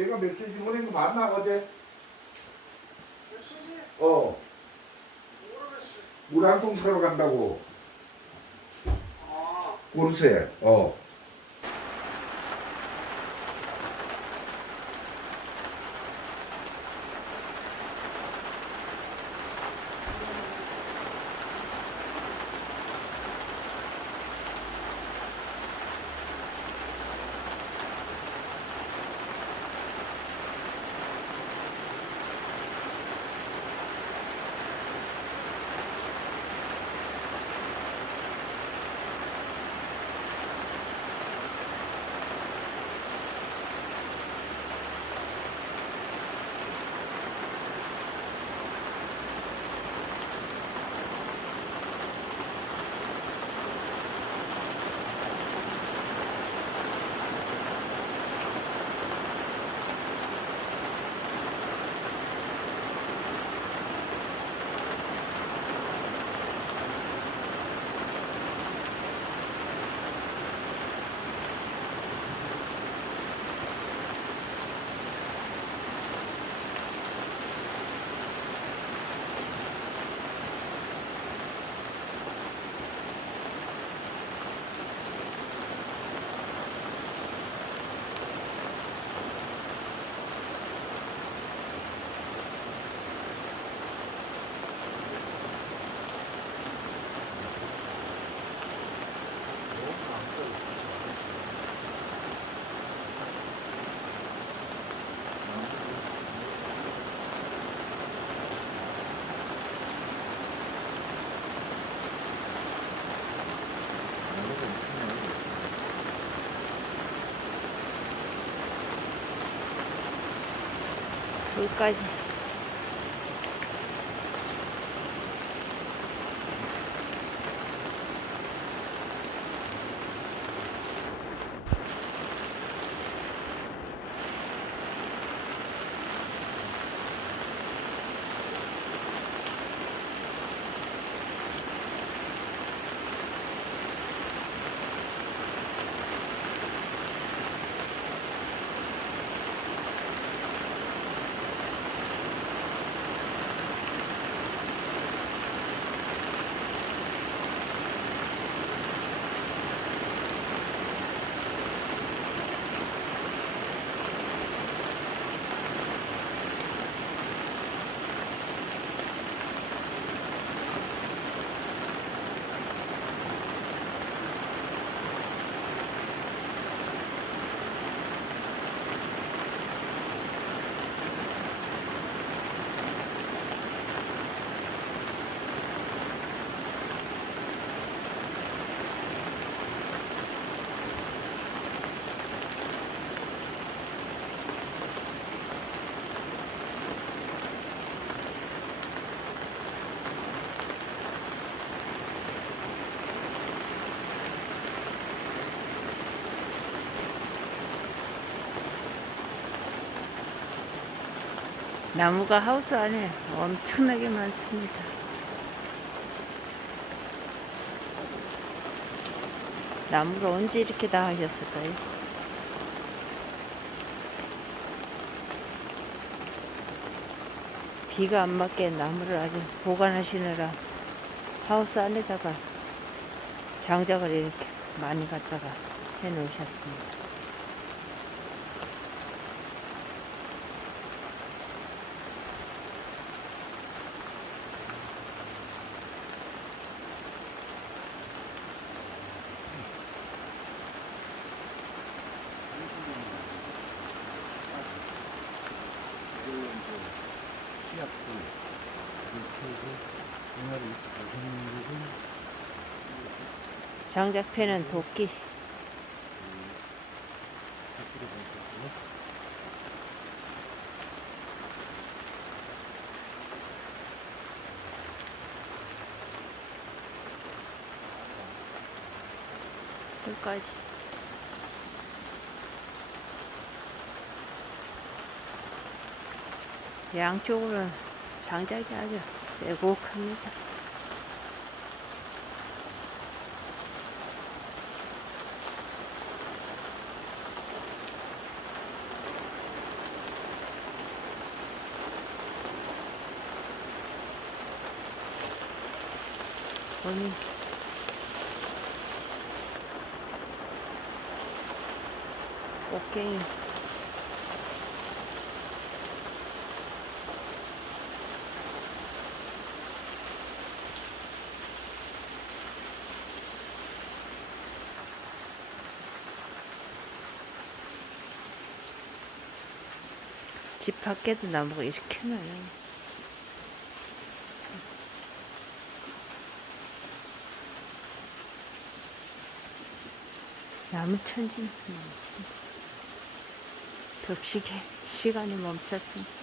내가 메시지 보낸 거 봤나 어제? 메시지? 어. 모르겠어. 물 한 통 사러 간다고. 아, 고르세. 어. 술까지. 나무가 하우스 안에 엄청나게 많습니다. 나무를 언제 이렇게 다 하셨을까요? 비가 안 맞게 나무를 아주 보관하시느라 하우스 안에다가 장작을 이렇게 많이 갖다가 해 놓으셨습니다. 장작 패는 도끼. 술까지. 양쪽으로 장작이 아주 빼곡합니다. 거미. 꽃갱이. 집 밖에도 나무가 이렇게 많아요. 나무 천지. 벽시계 시간이 멈췄습니다.